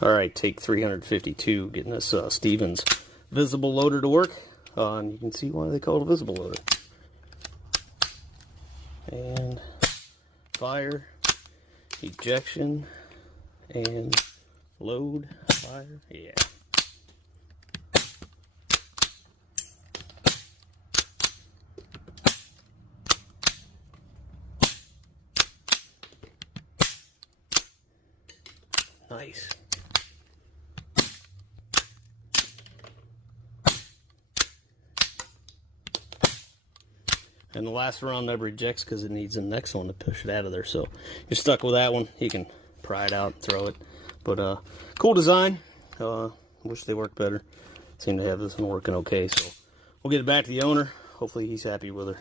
Alright, take 352, getting this Stevens visible loader to work. And you can see why they call it a visible loader. And fire, ejection, and load, fire, yeah. Nice. And the last round never ejects because it needs the next one to push it out of there. So you're stuck with that one. You can pry it out and throw it. But cool design. Wish they worked better. Seem to have this one working okay. So we'll get it back to the owner. Hopefully he's happy with her.